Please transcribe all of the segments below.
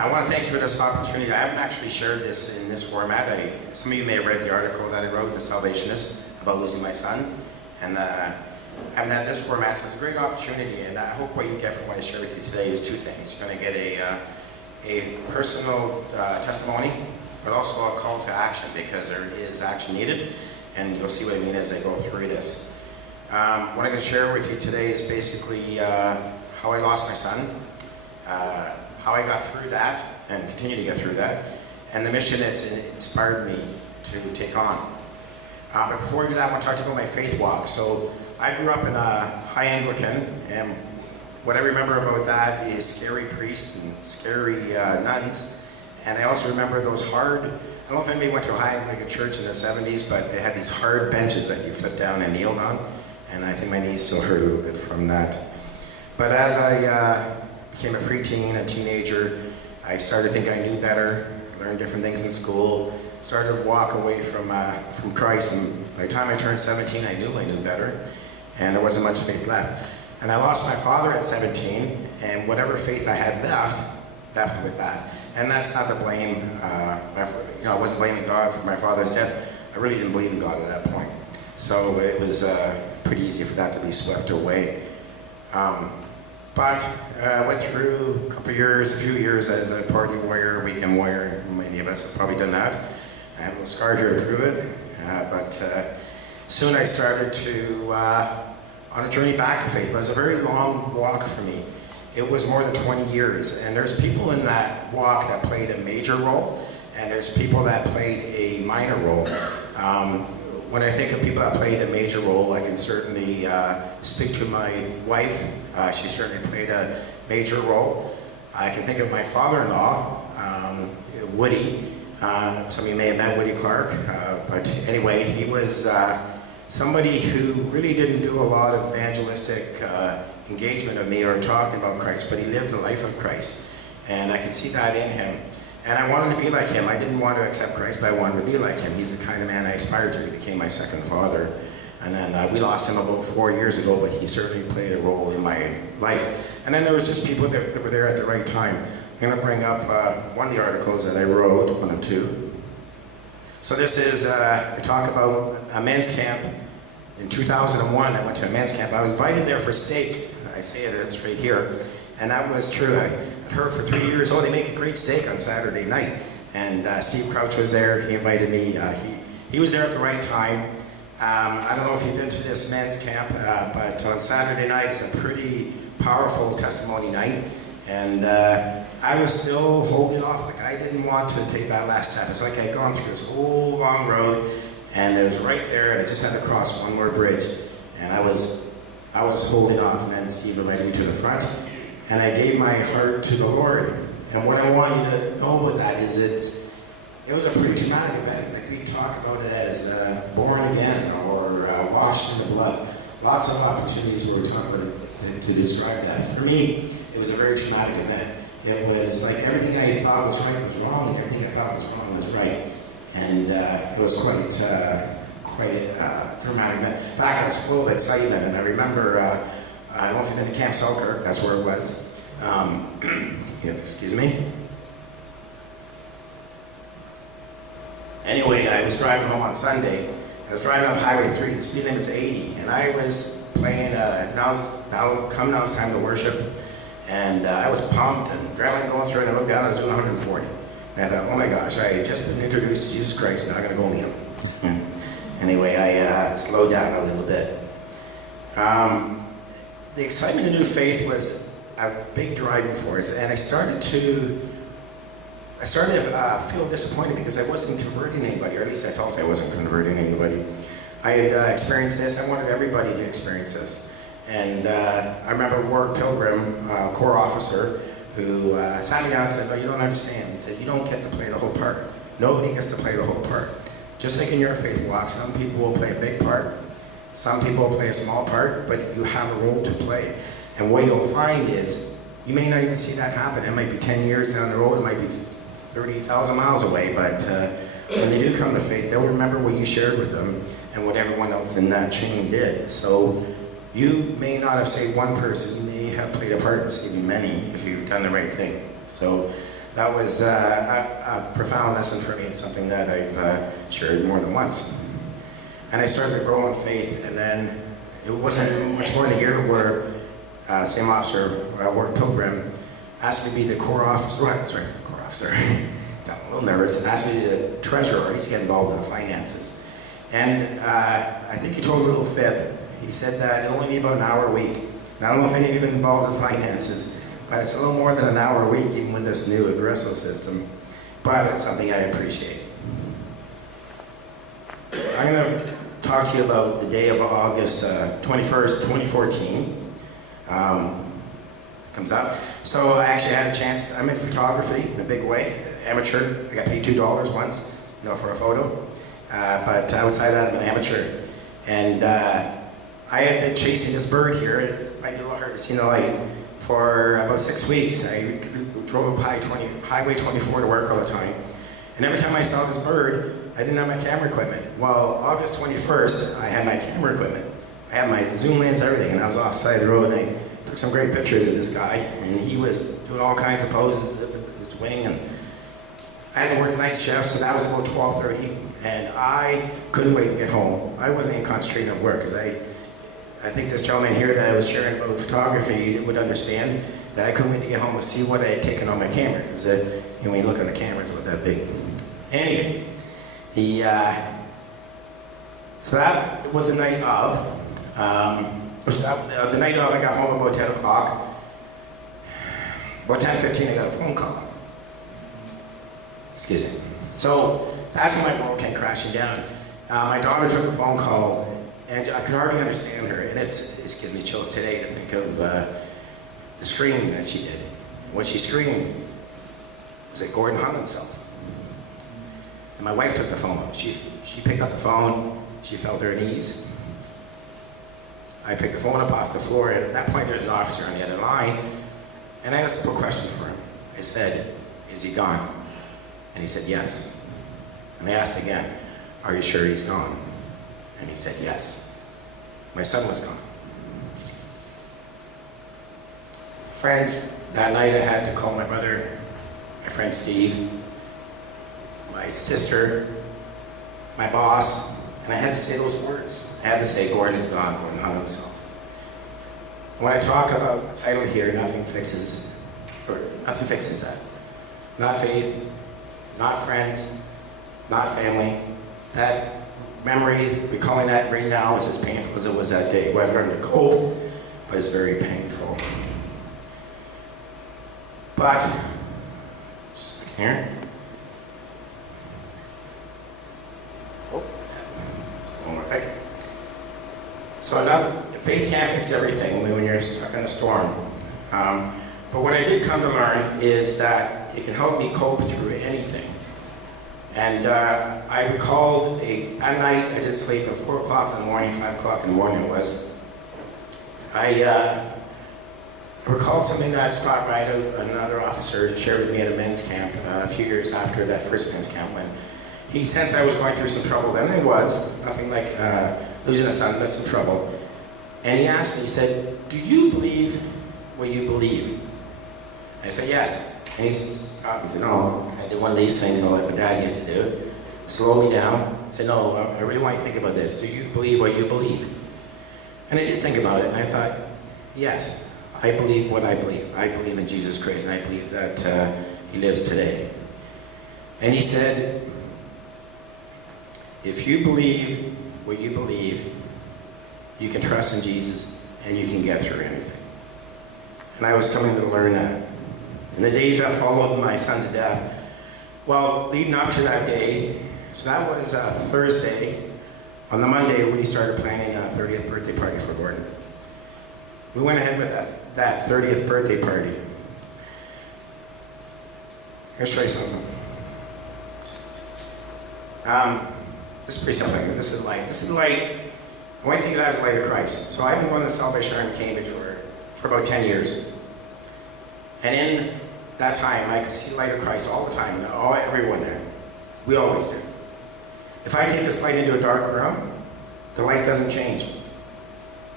I want to thank you for this opportunity. I haven't actually shared this in this format. Some of you may have read the article that I wrote in The Salvationist about losing my son. And I haven't had this format, so it's a great opportunity. And I hope what you get from what I share with you today is two things. You're going to get a personal testimony, but also a call to action, because there is action needed. And you'll see what I mean as I go through this. What I'm going to share with you today is basically how I lost my son, how I got through that and continue to get through that, and the mission that's inspired me to take on. But before I do that, I want to talk to you about my faith walk. So I grew up in a high Anglican, and what I remember about that is scary priests and scary nuns. And I also remember those hard, I don't know if anybody went to a high Anglican church in the 70s, but they had these hard benches that you flip down and kneel on. And I think my knees still hurt a little bit from that. But as I became a preteen, a teenager, I started thinking I knew better, learned different things in school, started to walk away from Christ. And by the time I turned 17, I knew better, and there wasn't much faith left. And I lost my father at 17, and whatever faith I had left with that. And that's not to blame, I wasn't blaming God for my father's death. I really didn't believe in God at that point. So it was pretty easy for that to be swept away. But I went through a few years as a party warrior, weekend warrior. Many of us have probably done that. I have no scar here to prove it. But soon I started to, on a journey back to faith. It was a very long walk for me. It was more than 20 years. And there's people in that walk that played a major role, and there's people that played a minor role. When I think of people that played a major role, I can certainly speak to my wife. She certainly played a major role. I can think of my father-in-law, Woody. Some of you may have met Woody Clark, but anyway, he was somebody who really didn't do a lot of evangelistic engagement of me or talking about Christ, but he lived the life of Christ, and I could see that in him. And I wanted to be like him. I didn't want to accept Christ, but I wanted to be like him. He's the kind of man I aspired to. He became my second father. And then we lost him about 4 years ago, but he certainly played a role in my life. And then there was just people that were there at the right time. I'm going to bring up one of the articles that I wrote, one of two. So this is, I talk about a men's camp. In 2001, I went to a men's camp. I was invited there for steak. I say it's right here. And that was true. I heard for 3 years, they make a great steak on Saturday night. And Steve Crouch was there. He invited me. He was there at the right time. I don't know if you've been to this men's camp, but on Saturday night, it's a pretty powerful testimony night. And I was still holding off. Like, I didn't want to take that last step. It's like I'd gone through this whole long road, and it was right there, and I just had to cross one more bridge. And I was holding off, and then Steve invited me to the front. And I gave my heart to the Lord. And what I want you to know about that is it was a pretty traumatic event. Like, we talk about it as born again or washed in the blood. Lots of opportunities where we talk about it to describe that. For me, it was a very traumatic event. It was like everything I thought was right was wrong, and everything I thought was wrong was right. And it was quite a dramatic event. In fact, I was full of excitement, and I remember, I don't know if you've been to Camp Selkirk, that's where it was. Excuse me. Anyway, I was driving home on Sunday. I was driving up Highway 3, the speed limit's 80, and I was playing, now it's time to worship, and I was pumped, and adrenaline going through, and I looked down, I was doing 140. And I thought, oh my gosh, I had just been introduced to Jesus Christ, now I'm going to go meet him. Anyway, I slowed down a little bit. The excitement of new faith was a big driving force, and I started to feel disappointed because I wasn't converting anybody, or at least I felt I wasn't converting anybody. I had experienced this. I wanted everybody to experience this. And I remember Ward Pilgrim, Corps officer, who sat me down and said, "No, you don't understand." He said, "You don't get to play the whole part. Nobody gets to play the whole part. Just like in your faith walk, some people will play a big part, some people will play a small part, but you have a role to play. And what you'll find is, you may not even see that happen. It might be 10 years down the road, it might be 30,000 miles away, but when they do come to faith, they'll remember what you shared with them and what everyone else in that chain did. So you may not have saved one person, you may have played a part in saving many if you've done the right thing. So that was a profound lesson for me. It's something that I've shared more than once. And I started to grow in faith, and then it wasn't much more than a year where same officer, Ward Pilgrim, asked me to be the corps officer. Got a little nervous, and asked me to be the treasurer, or at least get involved in the finances. And I think he told a little fib. He said that it'll only be about an hour a week. And I don't know if any of you have been involved in finances, but it's a little more than an hour a week, even with this new Aggresso system. But it's something I appreciate. I'm going to talk to you about the day of August 21st, 2014. Comes up. So I actually had a chance, I'm in photography in a big way, amateur. I got paid $2 once, for a photo. But outside that, I'm an amateur. And I had been chasing this bird here. It might be a little hard to see in the light. For about 6 weeks. I drove up Highway 24 to work all the time. And every time I saw this bird, I didn't have my camera equipment. Well, August 21st, I had my camera equipment. I had my zoom lens, everything, and I was off the side of the road, and I took some great pictures of this guy, and he was doing all kinds of poses with his wing, and I had to work night shift, so that was about 12:30, and I couldn't wait to get home. I wasn't even concentrating on work, because I think this gentleman here that I was sharing about photography would understand that I couldn't wait to get home to see what I had taken on my camera, because when you look on the camera, it's not that big. Anyways, so that was the night of. The night of, I got home about 10 o'clock. About 10:15, I got a phone call. Excuse me. So that's when my world came crashing down. My daughter took a phone call, and I could hardly understand her. And it gives me chills today to think of the screaming that she did. What she screamed was that Gordon hung himself. And my wife took the phone. She picked up the phone. She fell to her knees. I picked the phone up off the floor, and at that point there's an officer on the other line, and I asked a simple question for him. I said, "Is he gone?" And he said, "Yes." And I asked again, "Are you sure he's gone?" And he said, "Yes." My son was gone. Friends, that night I had to call my brother, my friend Steve, my sister, my boss, and I had to say those words. I had to say, "Gordon is gone, Gordon hung himself." When I talk about the title here, nothing fixes that. Not faith, not friends, not family. That memory, recalling that right now is as painful as it was that day. Well, I've learned to cope, but it's very painful. But, just here. Oh, one more thing. So faith can't fix everything when you're stuck in a storm. But what I did come to learn is that it can help me cope through anything. And I recalled that night I did sleep at 4 o'clock in the morning, 5 o'clock in the morning it was. I recalled something that Scott Rideout, another officer, shared with me at a men's camp a few years after that first men's camp, when he sensed I was going through some trouble. Then it was nothing like losing a son, but some trouble. And he asked me, he said, "Do you believe what you believe?" I said, "Yes." And he stopped me. He said, "No, I did one of these things like my dad used to do. Slow me down." I said, "No, I really want you to think about this. Do you believe what you believe?" And I did think about it, and I thought, yes, I believe what I believe. I believe in Jesus Christ, and I believe that he lives today. And he said, "If you believe what you believe, you can trust in Jesus, and you can get through anything." And I was coming to learn that. In the days that followed my son's death, well, leading up to that day, so that was Thursday. On the Monday, we started planning a 30th birthday party for Gordon. We went ahead with that 30th birthday party. I'll show you something. This is pretty simple. This is light. I want to think of that as the light of Christ. So I've been going to Salvation Army Cambridge for about 10 years. And in that time, I could see the light of Christ all the time, everyone there. We always do. If I take this light into a dark room, the light doesn't change.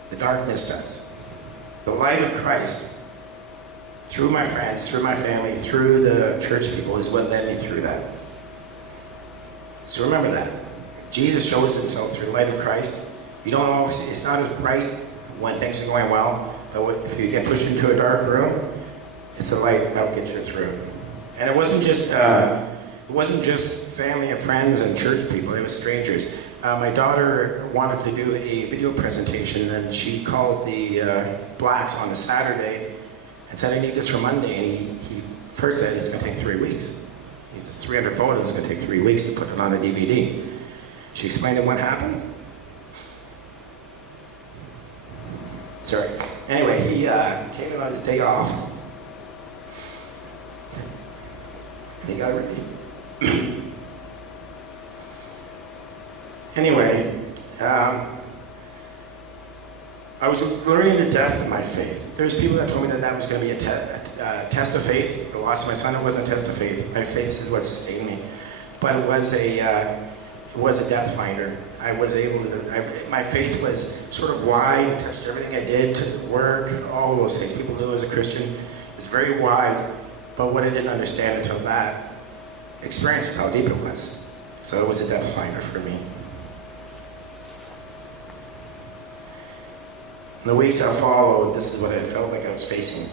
The darkness does. The light of Christ through my friends, through my family, through the church people is what led me through that. So remember that. Jesus shows himself through the light of Christ. You don't always, it's not as bright when things are going well, but if you get pushed into a dark room, it's the light that will get you through. And it wasn't just family and friends and church people, it was strangers. My daughter wanted to do a video presentation, and she called the Blacks on a Saturday and said, I need this for Monday. And he first said it's going to take 3 weeks. It's 300 photos, it's going to take 3 weeks to put it on a DVD. She explained what happened. Sorry. Anyway, he came in on his day off. And he got ready. Anyway, I was learning the depth of my faith. There's people that told me that was going to be a test of faith. The loss of my son, it wasn't a test of faith. My faith is what sustained me. But it was a depth finder. I was able to, my faith was sort of wide, touched everything I did, to work, all those things. People knew I was a Christian. It was very wide, but what I didn't understand until that experience was how deep it was. So it was a depth finder for me. In the weeks that followed, this is what I felt like I was facing.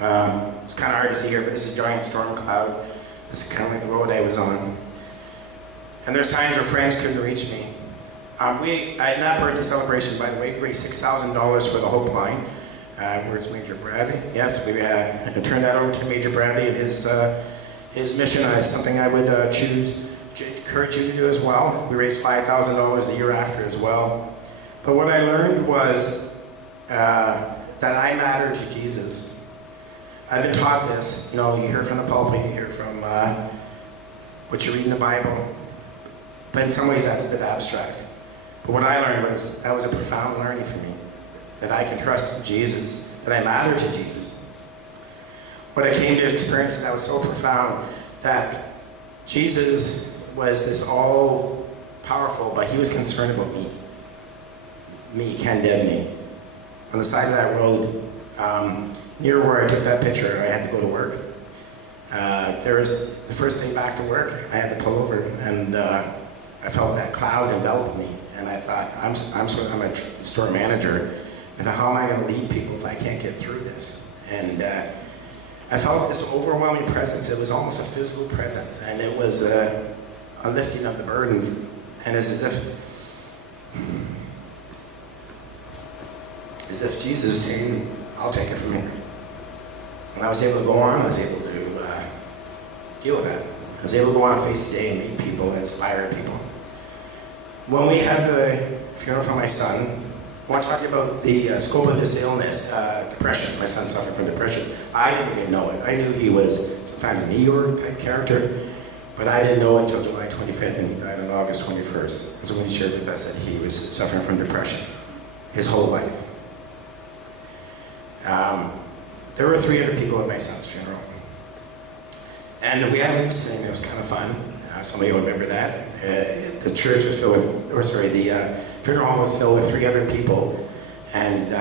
It's kind of hard to see here, but this is a giant storm cloud. This is kind of like the road I was on. And there's times where friends couldn't reach me. In that birthday celebration, by the way, we raised $6,000 for the Hope Line. Where's Major Bradley? Yes, we turned that over to Major Bradley, and his mission is something I would encourage you to do as well. We raised $5,000 the year after as well. But what I learned was that I matter to Jesus. I've been taught this. You know, you hear from the pulpit, you hear from what you read in the Bible. But in some ways that's a bit abstract. But what I learned was, that was a profound learning for me. That I can trust Jesus, that I matter to Jesus. What I came to experience that was so profound, that Jesus was this all-powerful, but he was concerned about me, condemn me. On the side of that road, near where I took that picture, I had to go to work. There was the first day back to work, I had to pull over, and I felt that cloud envelop me, and I thought, I'm a store manager. I thought, how am I going to lead people if I can't get through this? And I felt this overwhelming presence. It was almost a physical presence, and it was a lifting of the burden. And it's as if Jesus was saying, I'll take it from here. And I was able to go on. I was able to deal with that. I was able to go on face the day and meet people and inspire people. When we had the funeral for my son, I want to talk about the scope of this illness, depression. My son suffered from depression. I didn't even know it. I knew he was sometimes an Eeyore type character, but I didn't know it until July 25th, and he died on August 21st. So when he shared with us that he was suffering from depression his whole life. There were 300 people at my son's funeral. And we had a sing, it was kind of fun. Some of you will remember that. The church was filled with, the funeral home was filled with 300 people, and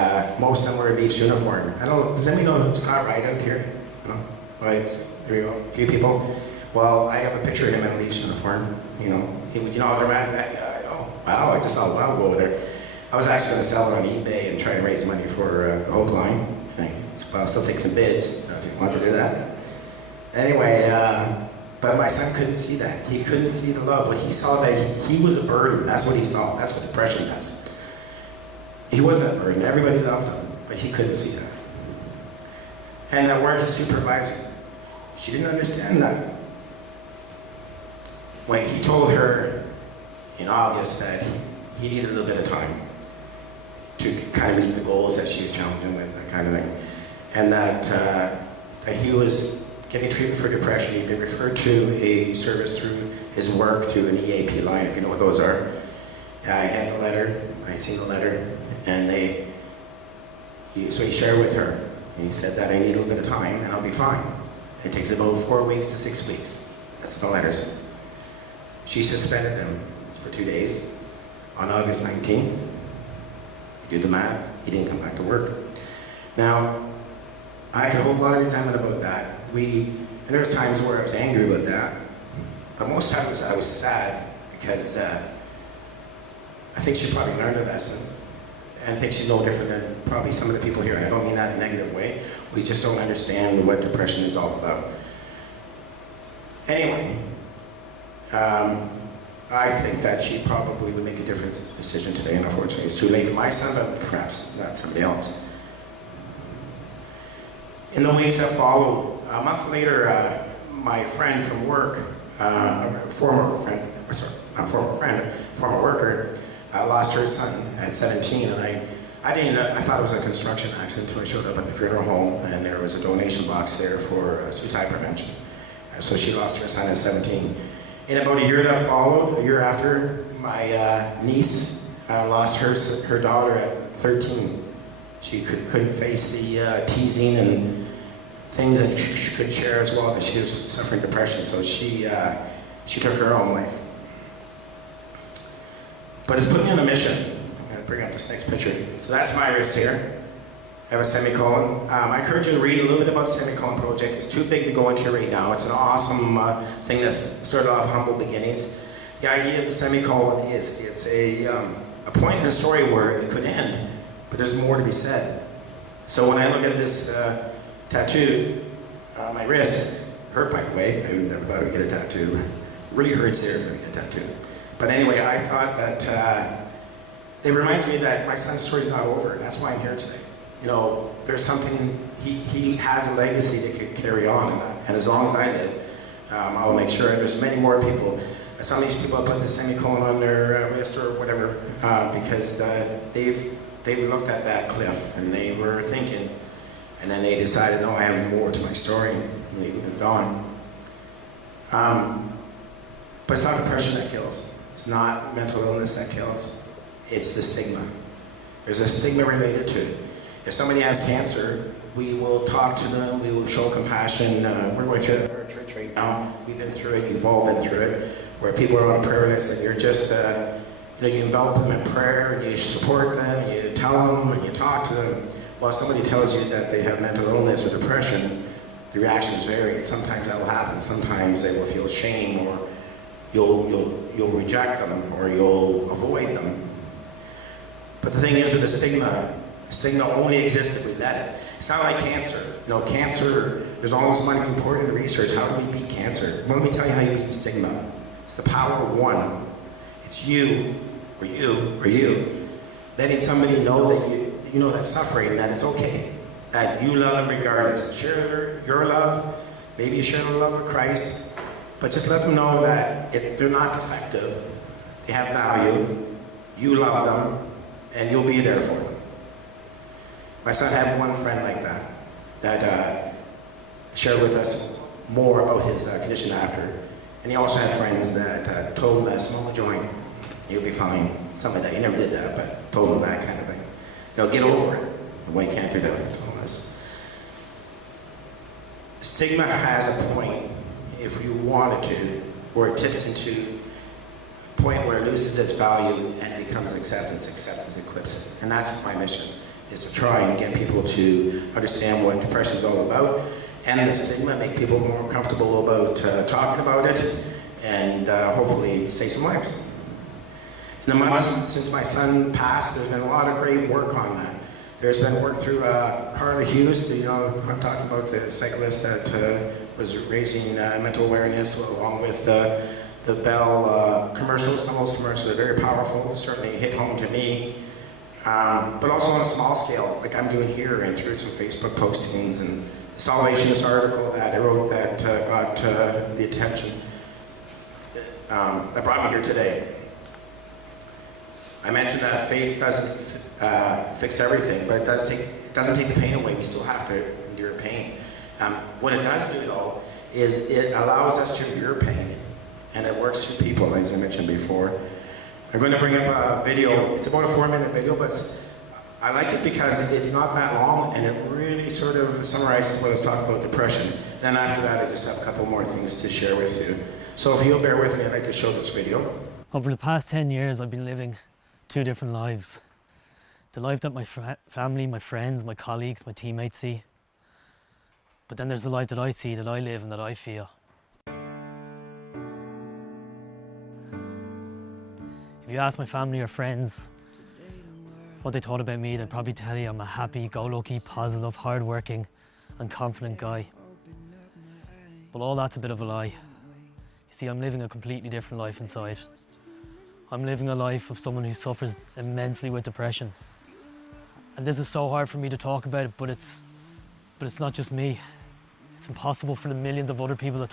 most of them were in Leafs uniform. I don't know, does anybody know Scott Wright up here? No? Right, there we go, a few people. Well, I have a picture of him in a Leafs uniform, you know how dramatic that guy, oh, wow, I just saw a while ago over there. I was actually going to sell it on eBay and try and raise money for the Hope Line. I'll still take some bids if you want to do that. Anyway, but my son couldn't see that. He couldn't see the love, but he saw that he was a burden. That's what he saw. That's what depression does. He wasn't a burden. Everybody loved him, but he couldn't see that. And at work, his supervisor, she didn't understand that. When he told her in August that he needed a little bit of time to kind of meet the goals that she was challenging with, that kind of thing. And that he was getting treatment for depression. He'd been referred to a service through his work, through an EAP line, if you know what those are. I had the letter, I had seen the letter, and so he shared with her. And he said that I need a little bit of time and I'll be fine. It takes about 4 weeks to 6 weeks. That's what the letter said. She suspended him for 2 days. On August 19th, do the math, he didn't come back to work. Now, I could hold a lot of resentment about that. And there was times where I was angry about that, but most times I was sad because I think she probably learned a lesson, and I think she's no different than probably some of the people here, and I don't mean that in a negative way. We just don't understand what depression is all about. Anyway, I think that she probably would make a different decision today, and unfortunately it's too late for my son, but perhaps not somebody else. In the weeks that followed, a month later, my friend from work, former worker, lost her son at 17, and I thought it was a construction accident until I showed up at the funeral home, and there was a donation box there for suicide prevention. So she lost her son at 17. In about a year that followed, a year after, my niece lost her daughter at 13. She couldn't face the teasing and things that she could share as well, because she was suffering depression, so she took her own life. But it's put me on a mission. I'm going to bring up this next picture. So that's my wrist here. I have a semicolon. I encourage you to read a little bit about the Semicolon Project. It's too big to go into right now. It's an awesome thing that's started off humble beginnings. The idea of the semicolon is it's a point in the story where it could end, but there's more to be said. So when I look at this tattoo on my wrist, hurt by the way, I never thought I would get a tattoo. Really hurts there when I get a tattoo. But anyway, I thought that it reminds me that my son's story's not over, and that's why I'm here today. You know, there's something, he has a legacy that could carry on, and as long as I live, I'll make sure there's many more people. Some of these people put the semicolon on their wrist or whatever, because they've looked at that cliff and they were thinking, and then they decided, no, I have more to my story, and they moved on. But it's not depression that kills. It's not mental illness that kills. It's the stigma. There's a stigma related to it. If somebody has cancer, we will talk to them, we will show compassion. We're going through it at our church right now. We've been through it, you've all been through it, where people are on a prayer list and you're just, you envelop them in prayer, and you support them, and you tell them, and you talk to them. While somebody tells you that they have mental illness or depression, the reactions vary. Sometimes that will happen. Sometimes they will feel shame, or you'll reject them, or you'll avoid them. But the thing is with the stigma only exists if we let it. It's not like cancer. Cancer, there's all this money poured into research. How do we beat cancer? Let me tell you how you beat stigma. It's the power of one. It's you, or you, or you. Letting somebody know that you know that suffering, that it's okay. That you love regardless. Share your love. Maybe you share the love of Christ. But just let them know that if they're not defective, they have value, you love them, and you'll be there for them. My son had one friend like that shared with us more about his condition after. And he also had friends that told him that smoke a joint, you'll be fine. Something like that. He never did that, but told him that kind of thing. Get over it. Well, you can't do that. Stigma has a point, if you wanted to, where it tips into a point where it loses its value and it becomes acceptance. Acceptance eclipses it. And that's my mission, is to try and get people to understand what depression is all about, and the stigma, make people more comfortable about talking about it, and hopefully save some lives. In the months since my son passed, there's been a lot of great work on that. There's been work through Carla Hughes, I'm talking about the cyclist that was raising mental awareness, along with the Bell commercials. Some of those commercials are very powerful, certainly hit home to me. But also on a small scale, like I'm doing here, and through some Facebook postings and the Salvationist article that I wrote that got the attention that brought me here today. I mentioned that faith doesn't fix everything, but it doesn't take the pain away. We still have to endure pain. What it does do, though, is it allows us to endure pain, and it works through people, as I mentioned before. I'm going to bring up a video. It's about a 4-minute video, but I like it because it's not that long, and it really sort of summarizes what I was talking about, depression. Then after that, I just have a couple more things to share with you. So if you'll bear with me, I'd like to show this video. Over the past 10 years, I've been living 2 different lives. The life that my family, my friends, my colleagues, my teammates see, But then there's the life that I see, that I live and that I feel. If you ask my family or friends what they thought about me, they'd probably tell you I'm a happy-go-lucky, positive, hard-working and confident guy. But all that's a bit of a lie. You see, I'm living a completely different life inside. I'm living a life of someone who suffers immensely with depression. And this is so hard for me to talk about it, but it's not just me. It's impossible for the millions of other people to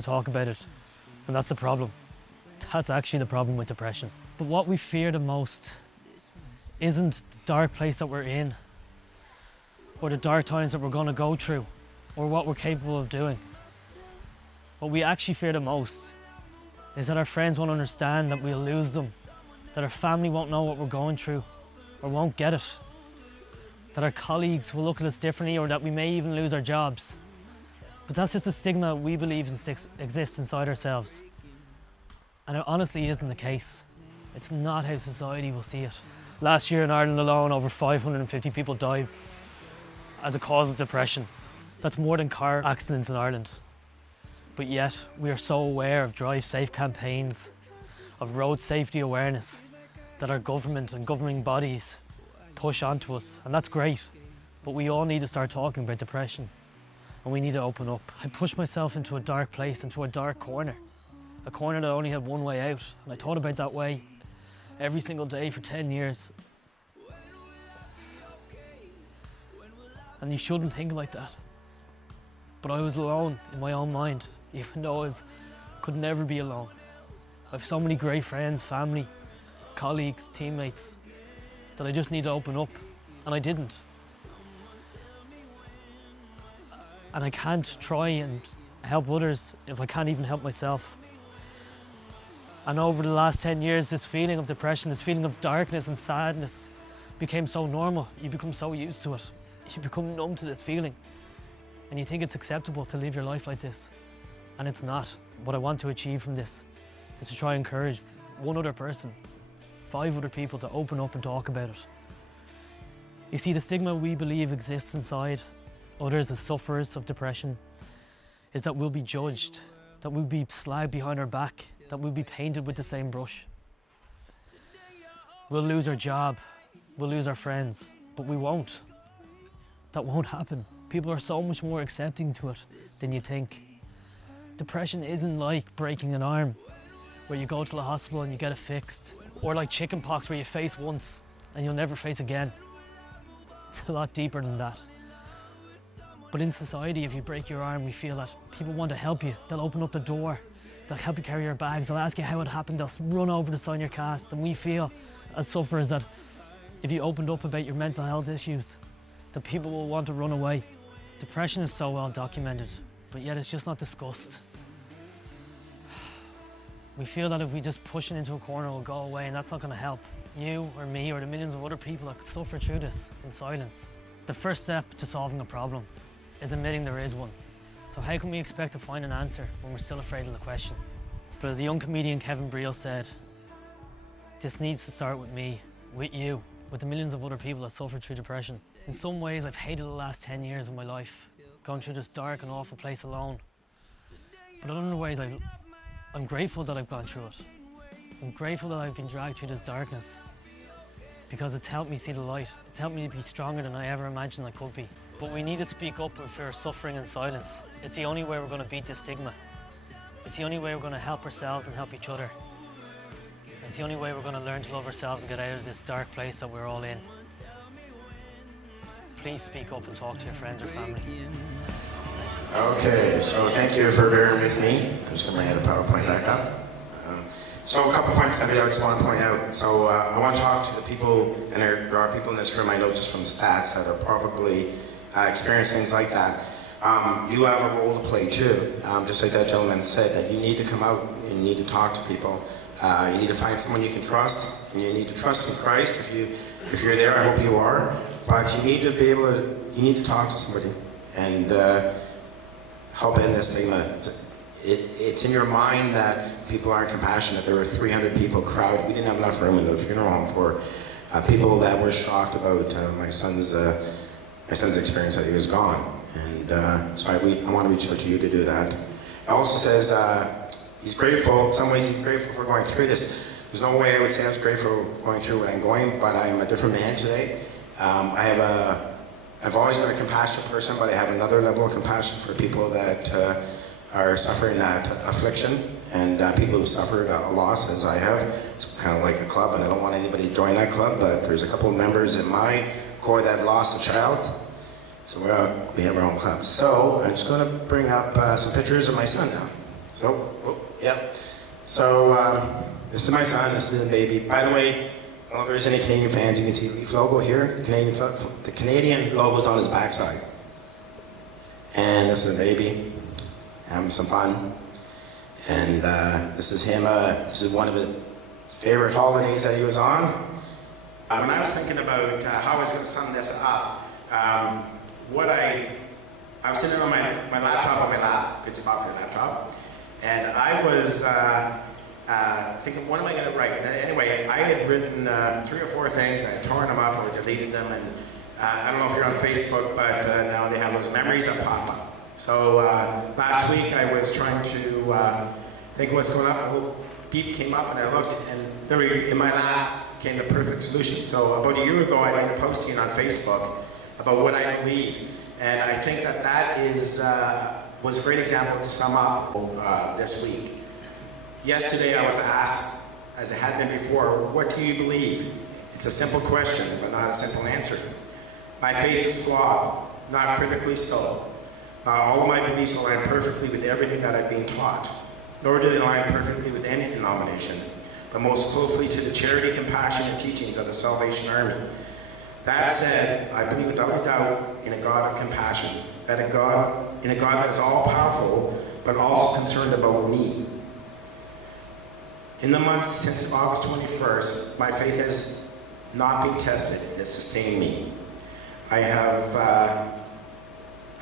talk about it. And that's the problem. That's actually the problem with depression. But what we fear the most isn't the dark place that we're in, or the dark times that we're going to go through, or what we're capable of doing. What we actually fear the most is that our friends won't understand that we'll lose them, that our family won't know what we're going through, or won't get it, that our colleagues will look at us differently, or that we may even lose our jobs. But that's just a stigma we believe exists inside ourselves. And it honestly isn't the case. It's not how society will see it. Last year in Ireland alone, over 550 people died as a cause of depression. That's more than car accidents in Ireland. But yet, we are so aware of drive safe campaigns, of road safety awareness, that our government and governing bodies push onto us, and that's great. But we all need to start talking about depression, and we need to open up. I pushed myself into a dark place, into a dark corner, a corner that only had one way out, and I thought about that way every single day for 10 years. And you shouldn't think like that. But I was alone in my own mind, even though I could never be alone. I have so many great friends, family, colleagues, teammates, that I just need to open up, and I didn't. And I can't try and help others if I can't even help myself. And over the last 10 years, this feeling of depression, this feeling of darkness and sadness became so normal. You become so used to it. You become numb to this feeling. And you think it's acceptable to live your life like this. And it's not. What I want to achieve from this is to try and encourage one other person, 5 other people to open up and talk about it. You see, the stigma we believe exists inside others as sufferers of depression is that we'll be judged, that we'll be slagged behind our back, that we'll be painted with the same brush. We'll lose our job, we'll lose our friends, but we won't. That won't happen. People are so much more accepting to it than you think. Depression isn't like breaking an arm, where you go to the hospital and you get it fixed, or like chickenpox, where you face once and you'll never face again. It's a lot deeper than that. But in society, if you break your arm, we feel that people want to help you. They'll open up the door, they'll help you carry your bags, they'll ask you how it happened, they'll run over to sign your cast. And we feel, as sufferers, that if you opened up about your mental health issues, that people will want to run away. Depression is so well documented, but yet it's just not discussed. We feel that if we just push it into a corner, it'll go away, and that's not going to help you or me or the millions of other people that suffer through this in silence. The first step to solving a problem is admitting there is one. So how can we expect to find an answer when we're still afraid of the question? But as the young comedian Kevin Briel said, this needs to start with me, with you, with the millions of other people that suffer through depression. In some ways, I've hated the last 10 years of my life, going through this dark and awful place alone. But in other ways, I'm grateful that I've gone through it. I'm grateful that I've been dragged through this darkness, because it's helped me see the light. It's helped me to be stronger than I ever imagined I could be. But we need to speak up if we're suffering in silence. It's the only way we're going to beat this stigma. It's the only way we're going to help ourselves and help each other. It's the only way we're going to learn to love ourselves and get out of this dark place that we're all in. Please speak up and talk to your friends or family. Okay, so thank you for bearing with me. I'm just going to bring the PowerPoint back up. So a couple points that I just want to point out. So I want to talk to the people, and there are people in this room I know just from stats that are probably experiencing things like that. You have a role to play too, just like that gentleman said, that you need to come out and you need to talk to people. You need to find someone you can trust, and you need to trust in Christ if you're there. I hope you are. But you need to be able to, you need to talk to somebody and help end this stigma. It's in your mind that people aren't compassionate. There were 300 people crowded. We didn't have enough room in the funeral home for people that were shocked about my son's experience that he was gone. And so I want to reach out to you to do that. It also says he's grateful. In some ways, he's grateful for going through this. There's no way I would say I was grateful going through what I'm going, but I'm a different man today. I've always been a compassionate person, but I have another level of compassion for people that are suffering that affliction, and people who suffered a loss, as I have. It's kind of like a club, and I don't want anybody to join that club, but there's a couple of members in my core that lost a child, so we have our own club. So I'm just going to bring up some pictures of my son now. So, yep. So this is my son, this is the baby. By the way, I don't know if there's any Canadian fans. You can see the Leaf logo here. The Canadian logo's on his backside. And this is the baby, having some fun. And this is him. This is one of his favorite holidays that he was on. When I was thinking about how I was going to sum this up, I was sitting on my laptop on my lap, good spot for a laptop, and I was thinking, what am I going to write? Anyway, I had written 3 or 4 things, I had torn them up or deleted them, and I don't know if you're on Facebook, but now they have those memories that pop up. So last week I was trying to think what's going on. A little beep came up and I looked, and literally in my lap came the perfect solution. So about a year ago I made a posting on Facebook about what I believe, and I think that was a great example to sum up this week. Yesterday I was asked, as it had been before, what do you believe? It's a simple question, but not a simple answer. My faith is flawed, not critically so. Not all of my beliefs align perfectly with everything that I've been taught, nor do they align perfectly with any denomination, but most closely to the charity, compassion, and teachings of the Salvation Army. That said, I believe without a doubt in a God of compassion, in a God that is all-powerful, but also concerned about me. In the months since August 21st, my faith has not been tested. It has sustained me. I've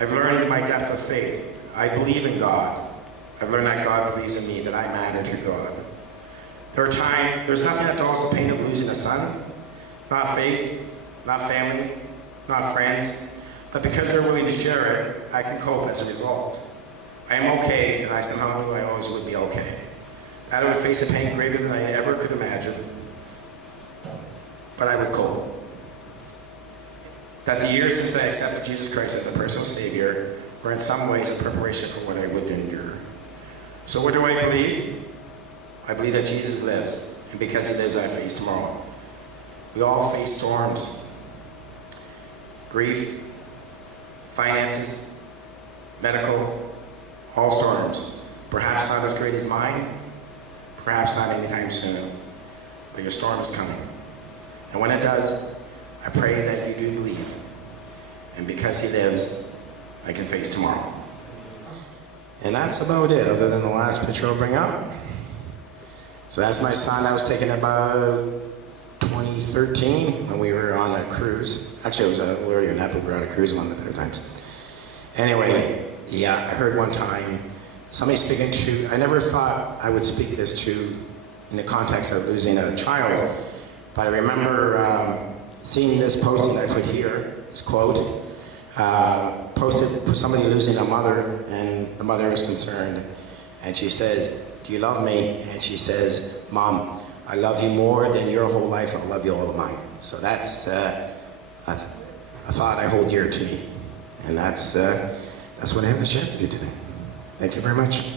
learned my depth of faith. I believe in God. I've learned that God believes in me, that I matter to God. There's nothing that dulls the pain of losing a son. Not faith, not family, not friends. But because they're willing to share it, I can cope as a result. I am okay, and I somehow knew I always would be okay. That I would face a pain greater than I ever could imagine, but I would cope. That the years since I accepted Jesus Christ as a personal Savior were in some ways a preparation for what I would endure. So what do I believe? I believe that Jesus lives, and because he lives, I face tomorrow. We all face storms, grief, finances, medical, all storms. Perhaps not as great as mine, perhaps not anytime soon, but your storm is coming. And when it does, I pray that you do believe. And because he lives, I can face tomorrow. And that's about it, other than the last picture I'll bring up. So that's my son. That was taken about 2013 when we were on a cruise. Actually, it was earlier than that, but we were on a cruise one of the better times. Anyway, I heard one time somebody speaking to, I never thought I would speak this to in the context of losing a child, but I remember seeing this posting I put here, this quote, posted for somebody losing a mother, and the mother is concerned, and she says, "Do you love me?" And she says, "Mom, I love you more than your whole life. I'll love you all of mine." So that's a thought I hold dear to me, and that's what I have to share with you today. Thank you very much.